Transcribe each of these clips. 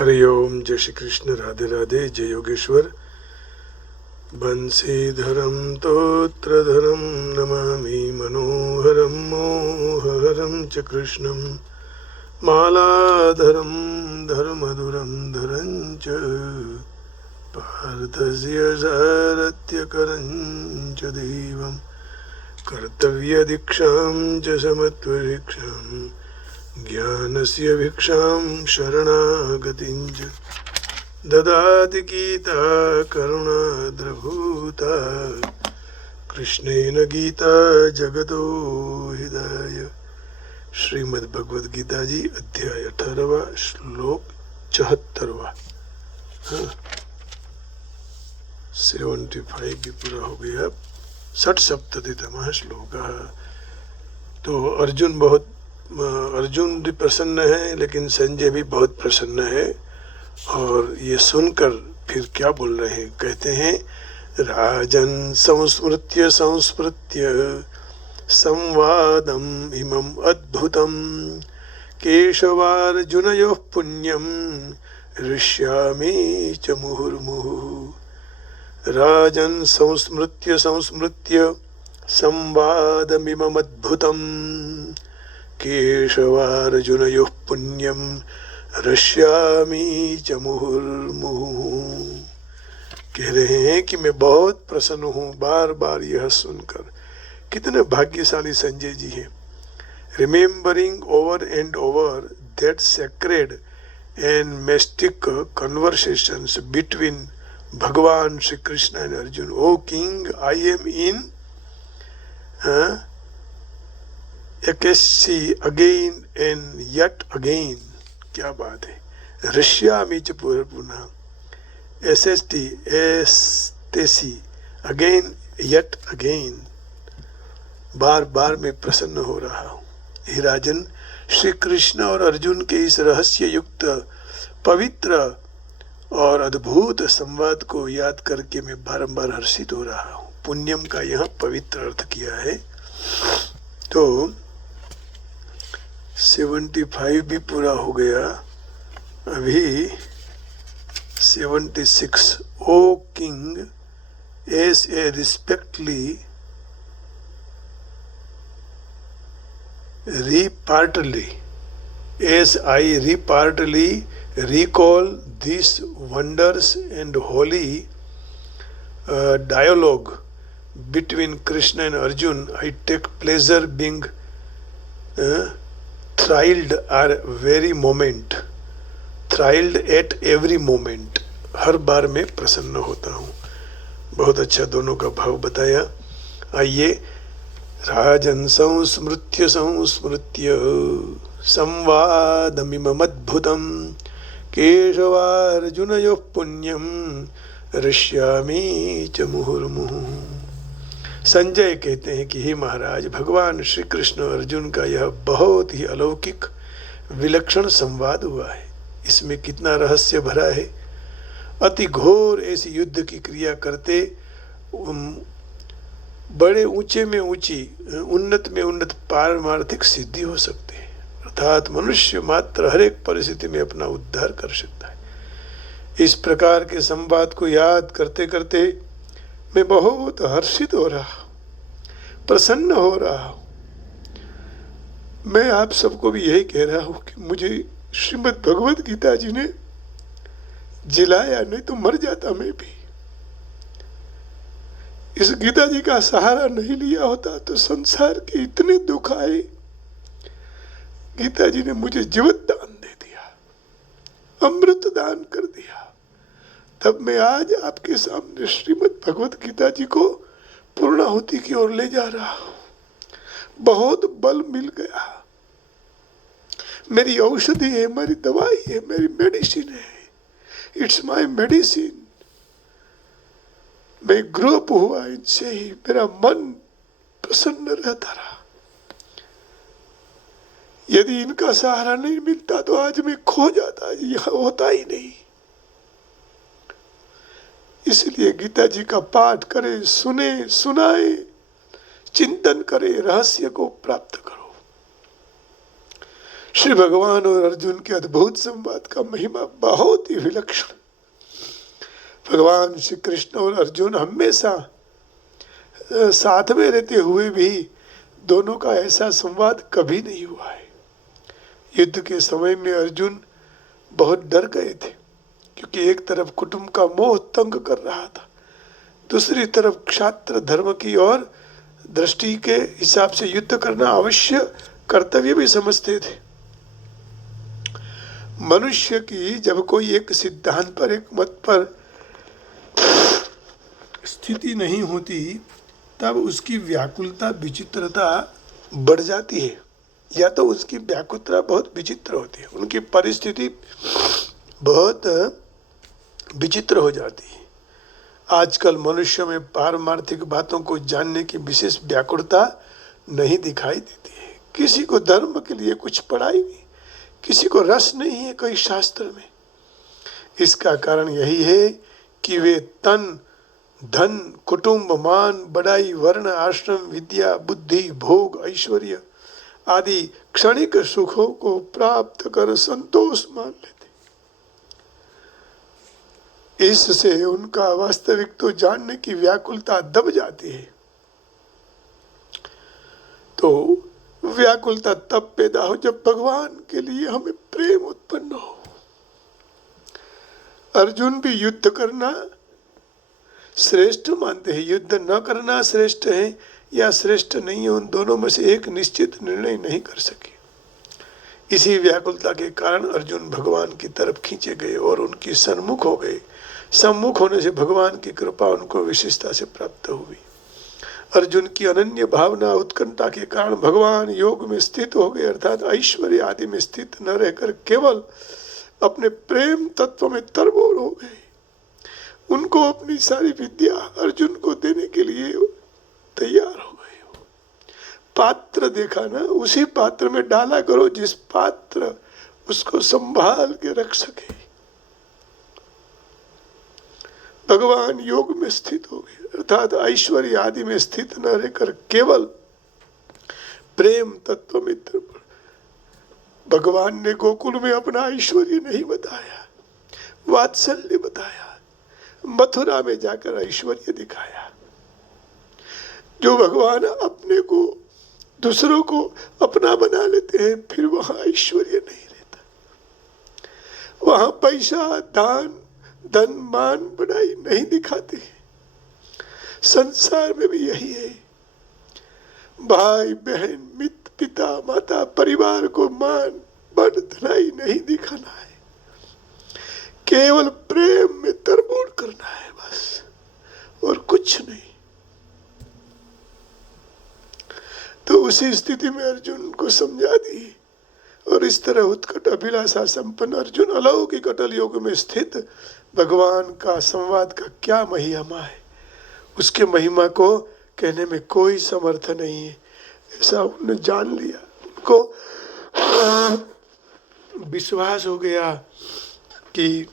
हरि ओम, जय श्री कृष्ण, राधे राधे, जय योगेश्वर। बंसीधरम तोत्रधरम नमामि मनोहरम मोहहरम च कृष्णं मालाधरम धर्मधुरम धरं च पार्थस्य सारथ्यकरं च देवं कर्तव्यदीक्षां च समत्वदीक्षां ज्ञानस्य भिक्षां शरणागतिं च ददाति गीता करुणाद्रभूता कृष्णेन गीता जगतो हिताय। श्रीमद् भगवद गीता जी अध्याय 18 श्लोक 74। हाँ, 75 भी पूरा हो गया। 67तमः श्लोक। तो अर्जुन भी प्रसन्न है, लेकिन संजय भी बहुत प्रसन्न है। और ये सुनकर फिर क्या बोल रहे हैं, कहते हैं राजन संस्मृत्य संवादम इमं अद्भुतम केशवार्जुनयोः पुण्यम ऋष्यामि च मुहुर्मुहुः। राजन संस्मृत्य संवादमिमम् अद्भुतम केशवार्जुनयोः पुण्यम ऋष्यामि च मुहुर्मुहुः। कह रहे हैं कि मैं बहुत प्रसन्न हूँ बार बार यह सुनकर। कितने भाग्यशाली संजय जी हैं। Remembering over and over that sacred and mystic conversations between Bhagwan Shri Krishna and Arjun. O king, I am in ecstasy again and yet again. क्या बात है। ऋष्यामि च पुनः, एसएसटी एसतेसी, अगेन येट अगेन। बार बार मैं प्रसन्न हो रहा हूँ। हे राजन, श्री कृष्ण और अर्जुन के इस रहस्य युक्त पवित्र और अद्भुत संवाद को याद करके मैं बारंबार हर्षित हो रहा हूँ। पुण्यम का यहाँ पवित्र अर्थ किया है। तो 75 भी पूरा हो गया। अभी 76। O king, as a respectively repartedly, as I repartedly recall these wonders and holy dialogue between Krishna and Arjun, I take pleasure being thrilled at very moment, thrilled at every moment। हर बार मैं प्रसन्न होता हूँ। बहुत अच्छा दोनों का भाव बताया। आइए, राजन संस्मृत्य संवादमिममद्भुतं केशवार्जुनयोः पुण्यम ऋष्यामि च मुहुर्मुहुः। संजय कहते हैं कि हे महाराज, भगवान श्री कृष्ण और अर्जुन का यह बहुत ही अलौकिक विलक्षण संवाद हुआ है। इसमें कितना रहस्य भरा है। अति घोर ऐसी युद्ध की क्रिया करते बड़े ऊंचे में ऊंची, उन्नत में उन्नत पारमार्थिक सिद्धि हो सकते हैं। अर्थात मनुष्य मात्र हर एक परिस्थिति में अपना उद्धार कर सकता है। इस प्रकार के संवाद को याद करते करते मैं बहुत हर्षित हो रहा हूँ, प्रसन्न हो रहा हूँ। मैं आप सबको भी यही कह रहा हूँ कि मुझे श्रीमद् भगवद गीता जी ने जिलाया, नहीं तो मर जाता मैं भी। इस गीता जी का सहारा नहीं लिया होता तो संसार के इतने दुख आए। गीता जी ने मुझे जीवित दान दे दिया, अमृत दान कर दिया। तब मैं आज आपके सामने श्रीमद् भगवत गीता जी को पूर्णाहुति की ओर ले जा रहा हूँ। बहुत बल मिल गया। मेरी औषधि है, मेरी दवाई है, मेरी मेडिसिन है। It's my medicine. मैं ग्रो अप हुआ इनसे ही, मेरा मन प्रसन्न रहता रहा। यदि इनका सहारा नहीं मिलता तो आज मैं खो जाता, यह होता ही नहीं। इसलिए गीता जी का पाठ करें, सुने, सुनाए, चिंतन करें, रहस्य को प्राप्त करो। श्री भगवान और अर्जुन के अद्भुत संवाद का महिमा बहुत ही विलक्षण। भगवान श्री कृष्ण और अर्जुन हमेशा साथ में रहते हुए भी दोनों का ऐसा संवाद कभी नहीं हुआ है। युद्ध के समय में अर्जुन बहुत डर गए थे, क्योंकि एक तरफ कुटुंब का मोह तंग कर रहा था, दूसरी तरफ क्षात्र धर्म की और दृष्टि के हिसाब से युद्ध करना अवश्य कर्तव्य भी समझते थे। मनुष्य की जब कोई एक सिद्धांत पर, एक मत पर स्थिति नहीं होती, तब उसकी व्याकुलता, विचित्रता बढ़ जाती है, या तो उसकी व्याकुलता बहुत विचित्र होती है, उनकी परिस्थिति बहुत विचित्र हो जाती है। आजकल मनुष्य में पारमार्थिक बातों को जानने की विशेष व्याकुलता नहीं दिखाई देती है। किसी को धर्म के लिए कुछ पढ़ाई नहीं, किसी को रस नहीं है कोई शास्त्र में। इसका कारण यही है कि वे तन, धन, कुटुंब, मान, बड़ाई, वर्ण, आश्रम, विद्या, बुद्धि, भोग, ऐश्वर्य आदि क्षणिक सुखों को प्राप्त कर संतोष मान लेते। इससे उनका वास्तविक तो जानने की व्याकुलता दब जाती है। तो व्याकुलता तब पैदा हो जब भगवान के लिए हमें प्रेम उत्पन्न हो। अर्जुन भी युद्ध करना श्रेष्ठ मानते हैं, युद्ध न करना श्रेष्ठ है या श्रेष्ठ नहीं है, उन दोनों में से एक निश्चित निर्णय नहीं कर सके। इसी व्याकुलता के कारण अर्जुन भगवान की तरफ खींचे गए और उनकी सन्मुख हो गए। सम्मुख होने से भगवान की कृपा उनको विशेषता से प्राप्त हुई। अर्जुन की अनन्य भावना, उत्कंठा के कारण भगवान योग में स्थित हो गए, अर्थात ऐश्वर्य आदि में स्थित न रहकर केवल अपने प्रेम तत्व में तरबोर हो गए। उनको अपनी सारी विद्या अर्जुन को देने के लिए तैयार हो गए। पात्र देखा ना, उसी पात्र में डाला करो जिस पात्र उसको संभाल के रख सके। भगवान योग में स्थित हो गए, अर्थात ऐश्वर्य आदि में स्थित न रहकर केवल प्रेम तत्व में तरबोर। भगवान ने गोकुल में अपना ऐश्वर्य नहीं बताया, वात्सल्य बताया। मथुरा में जाकर ऐश्वर्य दिखाया। जो भगवान अपने को, दूसरों को अपना बना लेते हैं, फिर वहां ऐश्वर्य नहीं रहता। वहां पैसा, धन, मान, बढ़ाई नहीं दिखाते। संसार में भी यही है। भाई बहन, मित्र, पिता, माता, परिवार को मान, बड़, धनाई नहीं दिखाना है। केवल प्रेम में तरबोर करना है बस, और कुछ नहीं। तो उसी स्थिति में अर्जुन को समझा दी, और इस तरह उत्कट अभिलाषा संपन्न अर्जुन अलौकिक अटल योग में स्थित भगवान का संवाद का क्या महिमा है, उसके महिमा को कहने में कोई समर्थ नहीं है। ऐसा उन्होंने जान लिया, उनको विश्वास हो गया कि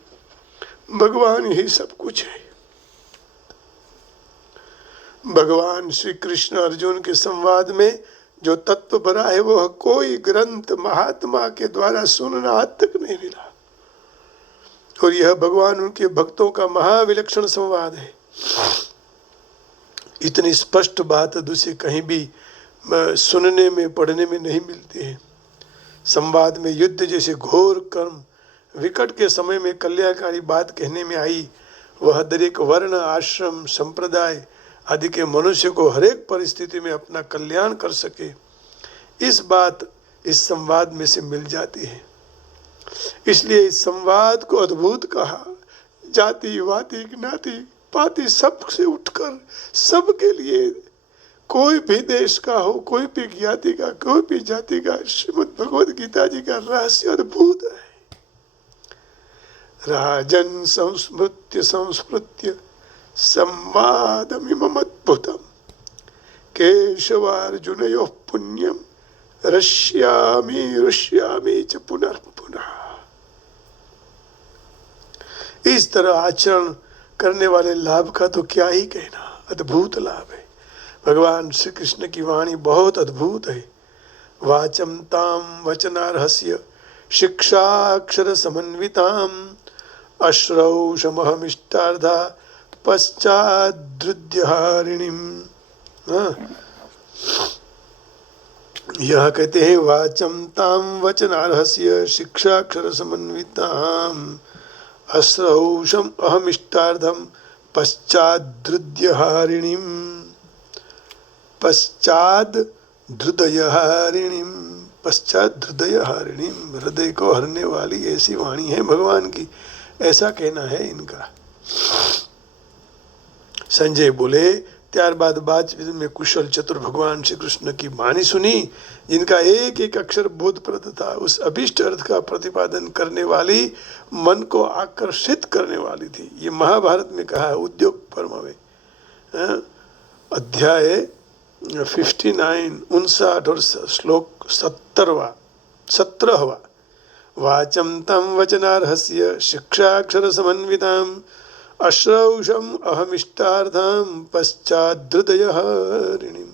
भगवान ही सब कुछ है। भगवान श्री कृष्ण अर्जुन के संवाद में जो तत्व भरा है वह कोई ग्रंथ महात्मा के द्वारा सुनना आज तक नहीं मिला, और यह भगवान उनके भक्तों का महाविलक्षण संवाद है। इतनी स्पष्ट बात दूसरे कहीं भी सुनने में, पढ़ने में नहीं मिलती है। संवाद में युद्ध जैसे घोर कर्म, विकट के समय में कल्याणकारी बात कहने में आई, वह दरेक वर्ण, आश्रम, संप्रदाय आदि के मनुष्य को हरेक परिस्थिति में अपना कल्याण कर सके, इस बात इस संवाद में से मिल जाती है। इसलिए इस संवाद को अद्भुत कहा। जाति, वाति, ज्ञाति, पाति सबसे उठकर सबके लिए, कोई भी देश का हो, कोई भी ज्ञाति का, कोई भी जाति का, श्रीमद् भगवद गीता जी का रहस्य अद्भुत है। राजन संस्मृत्य संवादमिममद्भुतम् केशवार्जुनयोः पुण्यम ऋष्यामि च पुनः। इस तरह आचरण करने वाले लाभ का तो क्या ही कहना, अद्भुत लाभ है। भगवान श्री कृष्ण की वाणी बहुत अद्भुत है। वाचं तां वचनार्हस्य शिक्षाक्षर समन्विताम् अश्रौषमहमिष्टार्धा पश्चाद्रुद्यहारिणीम्। हाँ, यह कहते हैं वाचं तां वचनार्हस्य शिक्षाक्षर समन्विताम् अश्रौषम अहमिष्टार्धम पश्चाद्रुद्यहारिणीम् पश्चाद्रुदयहारिणीम् पश्चाद्रुदयहारिणीम्, हृदय को हरने वाली ऐसी वाणी है भगवान की, ऐसा कहना है इनका। संजय बोले ત્યારબાદ बातचीत में कुशल चतुर भगवान श्री कृष्ण की वाणी सुनी, जिनका एक एक अक्षर बोधप्रद था। उस अभिष्ट अर्थ का प्रतिपादन करने वाली, मन को आकर्षित करने वाली थी। ये महाभारत में कहा है उद्योग पर्व में, अध्याय 59 59 और श्लोक 17वां। वाचं तं वचनार्हस्य शिक्षाक्षर समन्विताम् अश्रौषम अहमिष्टार्थम पश्चाद्रुदयहारिणीम्।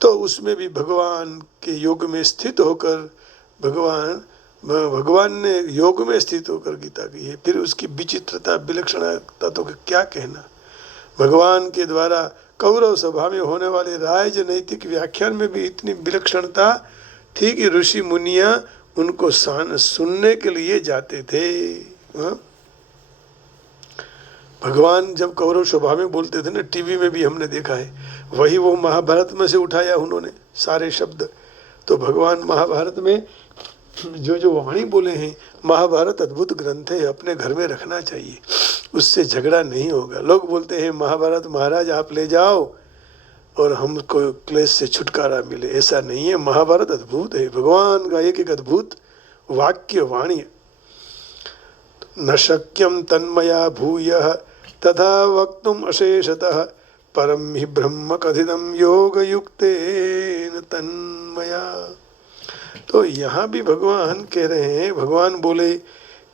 तो उसमें भी भगवान के योग में स्थित होकर भगवान ने योग में स्थित होकर गीता की है। फिर उसकी विचित्रता विलक्षणता तो क्या कहना। भगवान के द्वारा कौरव सभा में होने वाले राजनैतिक व्याख्यान में भी इतनी विलक्षणता थी कि ऋषि मुनियां उनको सुनने के लिए जाते थे। भगवान जब कौरव सभा में बोलते थे ना, टीवी में भी हमने देखा है, वही वो महाभारत में से उठाया उन्होंने सारे शब्द। तो भगवान महाभारत में जो जो वाणी बोले हैं, महाभारत अद्भुत ग्रंथ है, अपने घर में रखना चाहिए, उससे झगड़ा नहीं होगा। लोग बोलते हैं महाभारत महाराज आप ले जाओ और हमको क्लेश से छुटकारा मिले, ऐसा नहीं है। महाभारत अद्भुत है, भगवान का एक एक अद्भुत वाक्य वाणी। न शक्यम तन्मया भूयः तथा वक्तुम अशेषतः परम हि ब्रह्म कथितम योग युक्तेन तन्मया। तो यहाँ भी भगवान कह रहे हैं, भगवान बोले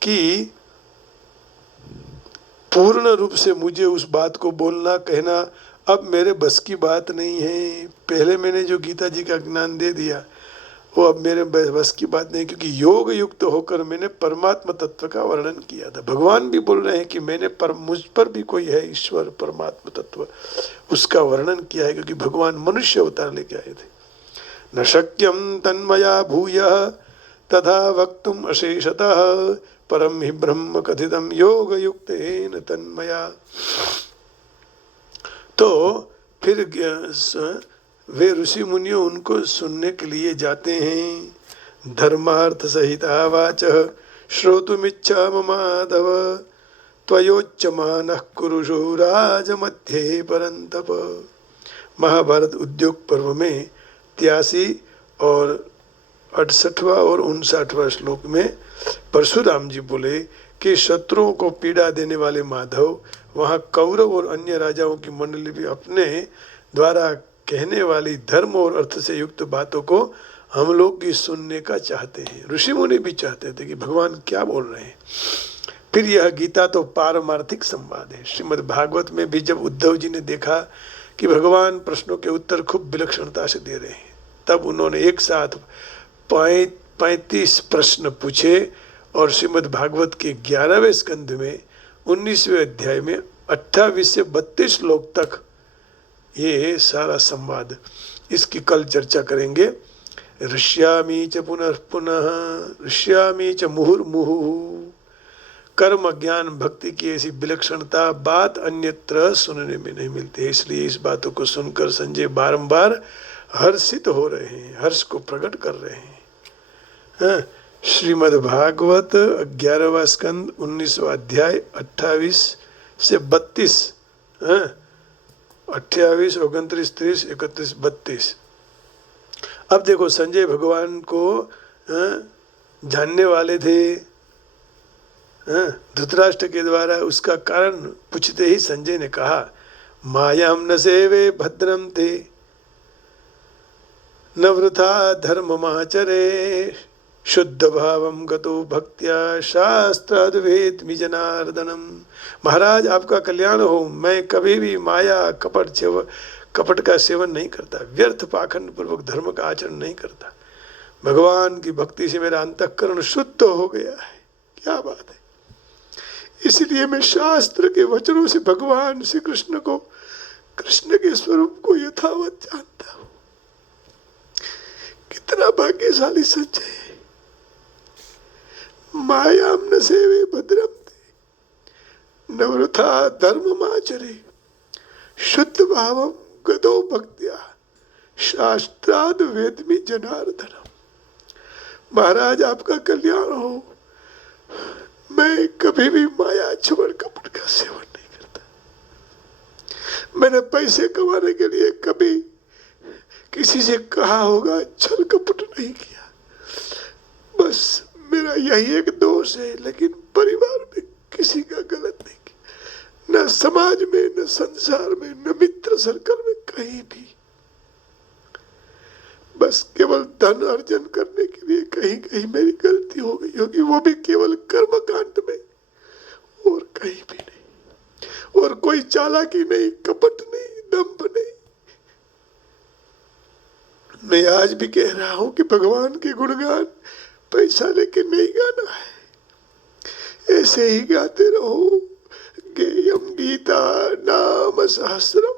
कि पूर्ण रूप से मुझे उस बात को बोलना कहना अब मेरे बस की बात नहीं है। पहले मैंने जो गीता जी का ज्ञान दे दिया वो अब मेरे बस की बात नहीं, क्योंकि योग युक्त होकर मैंने परमात्मा तत्व का वर्णन किया था। भगवान भी बोल रहे हैं कि मैंने मुझ पर भी कोई है ईश्वर परमात्मा तत्व, उसका वर्णन किया है, क्योंकि भगवान मनुष्य अवतार लेके आए थे। न शक्यम तन्मया भूयः तथा वक्तुम अशेषतः परम हि ब्रह्म कथितम योग युक्तेन तन्मया। तो फिर वे ऋषि मुनियों उनको सुनने के लिए जाते हैं। धर्मार्थ सहिता वाचः श्रोतुमिच्छा ममाधव त्वयोच्यमानः कुरुषु राजमध्ये परन्तप। महाभारत उद्योग पर्व में 83 और 68वां और 59वां श्लोक में परशुराम जी बोले कि शत्रुओं को पीड़ा देने वाले माधव, वहाँ कौरव और अन्य राजाओं की मंडली भी अपने द्वारा कहने वाली धर्म और अर्थ से युक्त बातों को हम लोग भी सुनने का चाहते हैं। ऋषि मुनि भी चाहते थे कि भगवान क्या बोल रहे हैं। फिर यह गीता तो पारमार्थिक संवाद है। श्रीमद् भागवत में भी जब उद्धव जी ने देखा कि भगवान प्रश्नों के उत्तर खूब विलक्षणता से दे रहे हैं, तब उन्होंने एक साथ 35 प्रश्न पूछे और श्रीमद् भागवत के 11वें स्कंध में 19वें अध्याय में 28 से 32 श्लोक तक ये सारा संवाद, इसकी कल चर्चा करेंगे। ऋष्यामि च पुनः पुनः ऋष्यामि च मुहुर्मुहुः। कर्म ज्ञान भक्ति की ऐसी विलक्षणता बात अन्यत्र सुनने में नहीं मिलती है, इसलिए इस बातों को सुनकर संजय बारंबार हर्षित हो रहे हैं, हर्ष को प्रकट कर रहे हैं। श्रीमद् भागवत 11वां स्कंद 19वां अध्याय 28 से 32, 28, 29, 30, 31, 32। अब देखो संजय भगवान को जानने वाले थे। धृतराष्ट्र के द्वारा उसका कारण पूछते ही संजय ने कहा, मायाम न सेवे भद्रम ते न वृथा धर्ममाचरे शुद्ध भावम गतो भक्त्या शास्त्राद्वेत्मि जनार्दनम। महाराज आपका कल्याण हो, मैं कभी भी माया कपट का सेवन नहीं करता, व्यर्थ पाखंड पूर्वक धर्म का आचरण नहीं करता। भगवान की भक्ति से मेरा अंतःकरण शुद्ध हो गया है। क्या बात है। इसलिए मैं शास्त्र के वचनों से भगवान श्री कृष्ण को, कृष्ण के स्वरूप को यथावत जानता हूं। कितना भाग्यशाली संजय है। मायाम न सेवे भद्रम ते नवृथा धर्ममाचरे शुद्ध भावम गदो भक्त्या शास्त्राद वेदमी जनार्दनम। महाराज आपका कल्याण हो। मैं कभी भी माया छुड़ कपट का सेवन नहीं करता। मैंने पैसे कमाने के लिए कभी किसी से कहा होगा छल कपट नहीं किया। बस मेरा यही एक दोष है, लेकिन परिवार में किसी का गलत नहीं किया, न समाज में, न संसार में, न मित्र सर्कल में, कहीं भी। बस केवल धन अर्जन करने के लिए कहीं कहीं मेरी गलती हो गई होगी, वो भी केवल कर्मकांड में, और कहीं भी नहीं। और कोई चालाकी नहीं, कपट नहीं, दंभ नहीं। मैं आज भी कह रहा हूं कि भगवान के गुणगान पैसा लेके नहीं गाना है, ऐसे ही गाते रहो। गेयम गीता नाम सहस्रम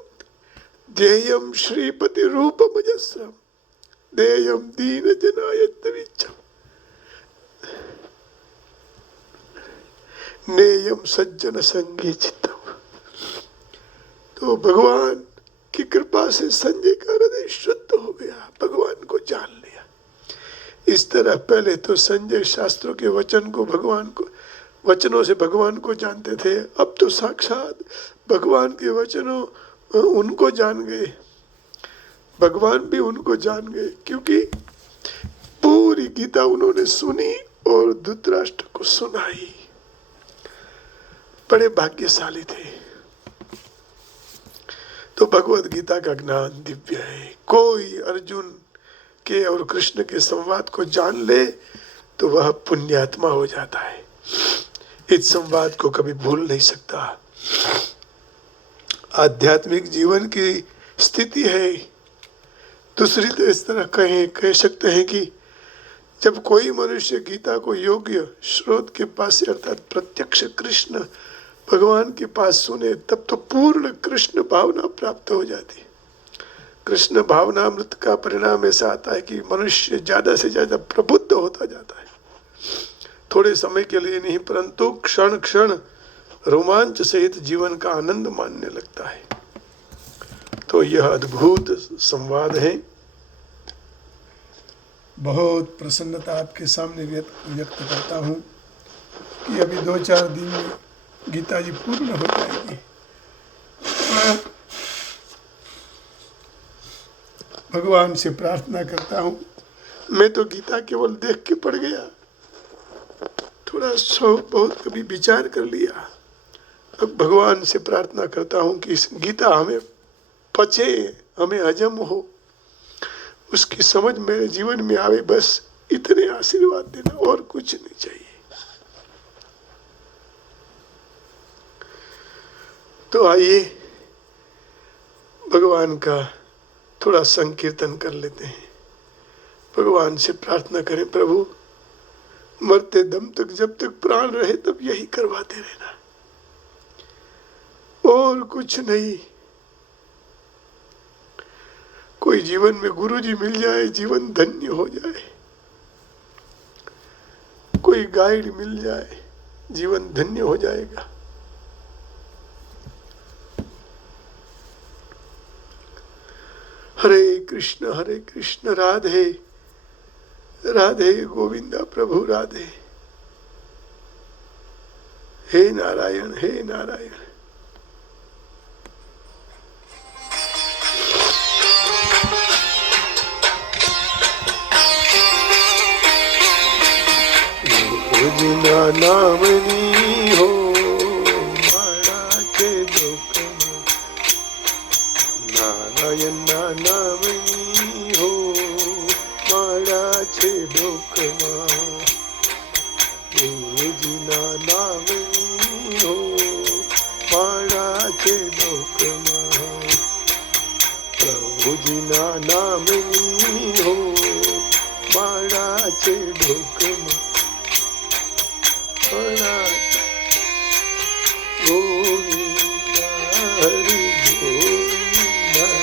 ध्येयम श्रीपति रूपमजस्रम देयम दीन जनायत विच्चम नेयम सज्जन संगे चित्तम। तो भगवान की कृपा से संजय का हृदय शुद्ध हो गया, भगवान को जान लिया। इस तरह पहले तो संजय शास्त्रों के वचन को, भगवान को, वचनों से भगवान को जानते थे। अब तो साक्षात भगवान के वचनों उनको जान गए, भगवान भी उनको जान गए, क्योंकि पूरी गीता उन्होंने सुनी और धृतराष्ट्र को सुनाई। बड़े भाग्यशाली थे। तो भगवत गीता का ज्ञान दिव्य है। कोई अर्जुन के और कृष्ण के संवाद को जान ले तो वह पुण्यात्मा हो जाता है। इस संवाद को कभी भूल नहीं सकता। आध्यात्मिक जीवन की स्थिति है। दूसरी तो इस तरह कह सकते हैं कि जब कोई मनुष्य गीता को योग्य स्रोत के पास से, अर्थात प्रत्यक्ष कृष्ण भगवान के पास सुने, तब तो पूर्ण कृष्ण भावना प्राप्त हो जाती है। कृष्ण भावनामृत का परिणाम ऐसा आता है कि मनुष्य ज्यादा से ज्यादा प्रबुद्ध होता जाता है। थोड़े समय के लिए नहीं, परंतु क्षण क्षण रोमांच सहित जीवन का आनंद मानने लगता है। तो यह अद्भुत संवाद है। बहुत प्रसन्नता आपके सामने व्यक्त करता हूँ कि अभी 2-4 दिन में गीता जी पूर्ण हो जाएगी। भगवान से प्रार्थना करता हूँ। मैं तो गीता केवल देख के पढ़ गया, थोड़ा शौक बहुत कभी विचार कर लिया। अब भगवान से प्रार्थना करता हूँ कि इस गीता हमें पचे, हमें हजम हो, उसकी समझ मेरे जीवन में आवे। बस इतने आशीर्वाद देना, और कुछ नहीं चाहिए। तो आइए भगवान का थोड़ा संकीर्तन कर लेते हैं। भगवान से प्रार्थना करें, प्रभु मरते दम तक, जब तक प्राण रहे तब यही करवाते रहना, और कुछ नहीं। कोई जीवन में गुरुजी मिल जाए, जीवन धन्य हो जाए। कोई गाइड मिल जाए, जीवन धन्य हो जाएगा। हरे कृष्ण राधे राधे गोविंदा प्रभु राधे। हे नारायण, हे नारायण। जिना नामनी हो मारा के दुख, नारायण नामनी हो मारा छे दुख, जिना नामनी हो मारा छे दुख। ગુરુજીના નામની હો માળા છે ઢોકમાં માળા ગોવિંદા હરિ ગોવિંદા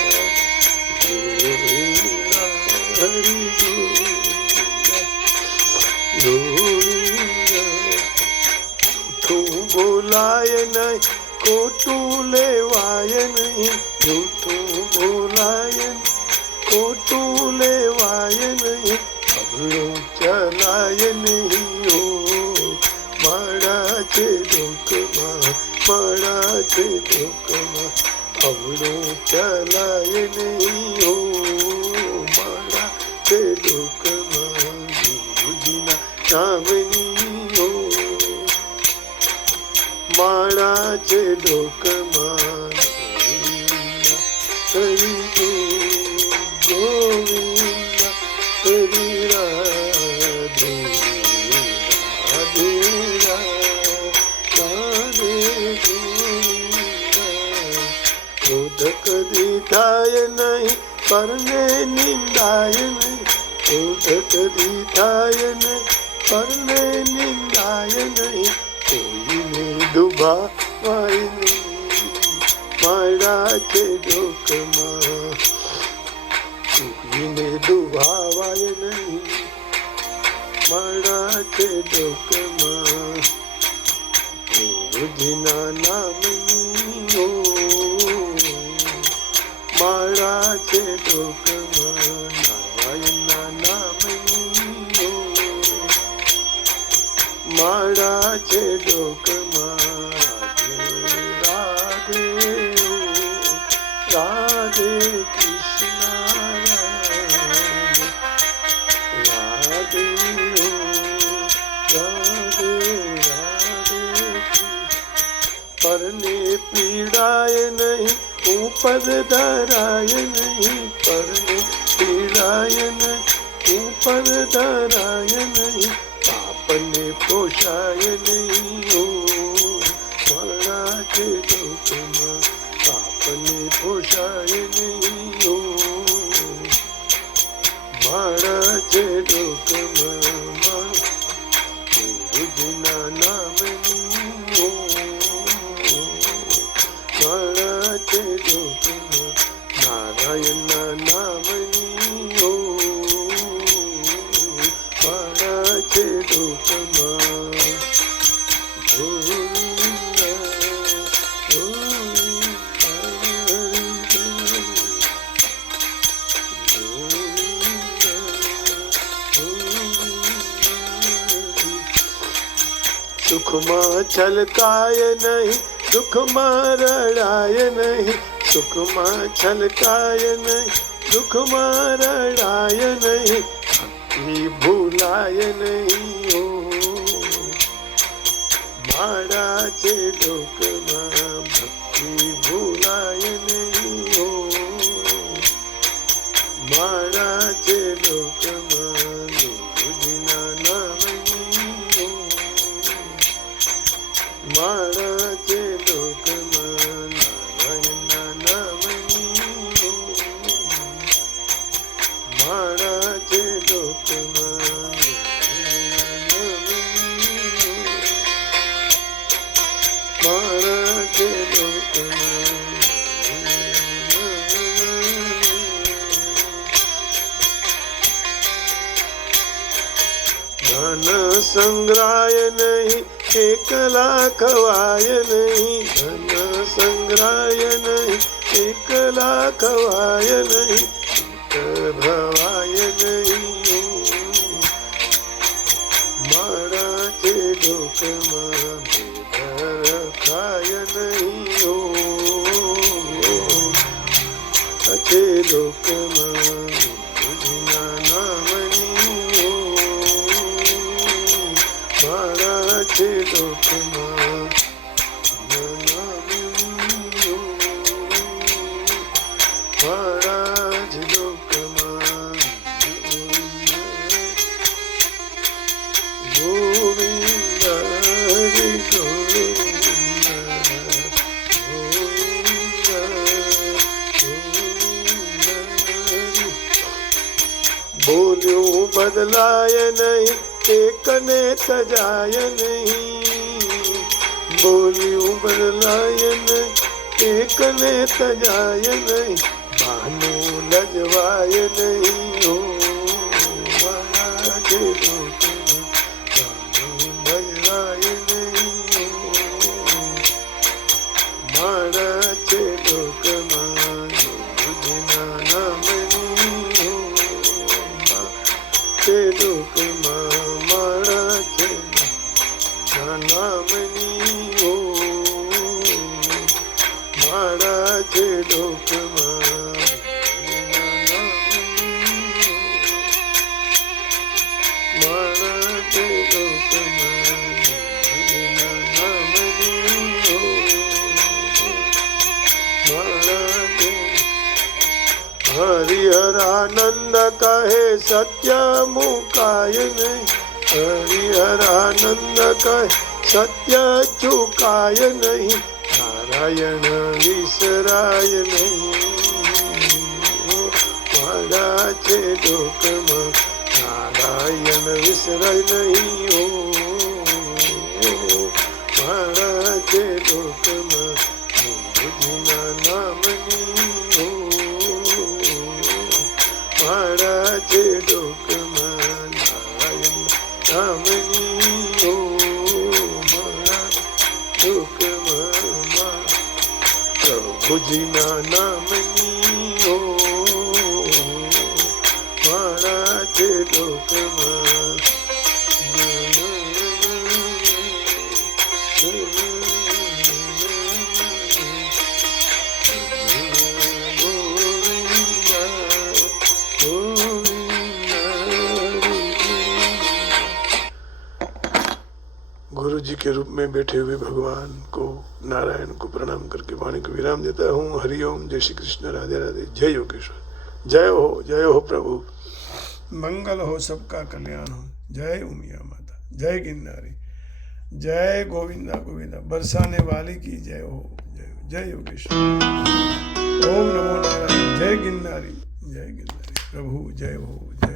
ગોવિંદા હરિ ગોવિંદા ગોવિંદા જૂઠું બોલાય નહીં ખોટું લેવાય નહીં જૂઠું બોલાય ખોટું લેવાય નહીં અવળું ચલાય નહીં હો માળા છે ઢોકમાં માળા છે ઢોકમાં અવળું ચલાય નહીં હો માળા છે ઢોકમાં ગુરુજીના નામની હો માળા છે ઢોકમાં હરિ ગોવિંદા હરિ રાધે રાધે રાધે ગોવિંદા ક્રોધ કદી થાય નહીં પરને નિંદાય નહીં ક્રોધ કદી થાય નહીં પરને નિંદાય નહીં કોઈને દુભાવાય નહીં માળા છે ઢોકમાં કોઈને દુભાવાય નહીં માળા છે ઢોકમાં ગુરુજીના નામની હો માળા છે ઢોકમાં નારાયણના નામની હો માળા છે ઢોકમાં રાધે રાધે કૃષ્ણ રાધે રાધે રાધે પરને પીડાય નહીં ઉપર ધરાય નહીં પરને પીડાય નહીં ઉપર ધરાય નહીં પાપને પોષાય નહીં હો માળા છે ઢોકમાં પાપને પોષાય નહીં હો માળા છે ઢોકમાં ગુરુજીના નામની હો માળા છે ઢોકમાં નારાયણના નામની હો માળા છે ઢોકમાં ગોવિંદા ગોવિંદા હરિ ગોવિંદા સુખમાં છલકાય નહીં દુઃખમાં રડાય નહીં સુખમાં છલકાય નહીં દુઃખમાં રડાય નહીં ભૂલાય નહીં હો માળા છે ઢોકમાં ભક્તિ ભૂલાય નહીં હો માળા છે ઢોકમાં ગુરુજીના નામની હો માળા છે ઢોકમાં નારાયણના નામની હો માળા છે ઢોકમાં માળા છે ઢોકમાં ધન સંગ્રહાય નહીં એકલા ખવાય નહીં ધન સંગ્રહાય નહીં એકલા ખવાય નહીં ભવાય નહીં માળા છે ઢોકમાં ભેદ ખાય નહીં છે ઢોકમાં ગુરુજીના નામની માળા છે ઢોકમાં માળા છે ઢોકમાં ગોવિંદા હરિ ગોવિંદા ગોવિંદા ગોવિંદા બદલાય નહીં, એકને તજાય નહીં. બોલ્યું બદલાય નહીં, એકને તજાય નહીં, બાનું લજવાય નહીં. હો મારા જે લોકોને બાનું લજવાય નહીં. મારા જે લોકમાં ગુરુજીના નામની. તે લોકમાં મારા જે નામની. હો મારા જે લોકમાં મારા જે લોકમાં નામની. મારા જે હરિહરાનંદ કહે સત્ય મુકાય નહીં, હરિહરાનંદ કહે સત્ય ચુકાય નહીં, નારાયણ વિસરાય નહીં. મારા છે લોકમાં નારાયણ વિસરાય નહીં. મારા છે લોકમાં ગુરુજીના નામની. મારા જે લોકમાં નારાયણ નામની. મારા લોકમાં પ્રભુજીના નામની. મારા જે લોકમાં गुरु जी के रूप में बैठे हुए भगवान को, नारायण को प्रणाम करके वाणी को विराम देता हूँ. हरिओम. जय श्री कृष्ण. राधे राधे. जय योगेश्वर. जय हो प्रभु. मंगल हो, सबका कल्याण हो. जय उमिया माता. जय गिरनारी. जय गोविंदा गोविंदा. बरसाने वाली की जय हो. जय योगेश्वर. ओम नमो नारायण. जय गिरनारी. जय गिरनारी. प्रभु जय हो. जय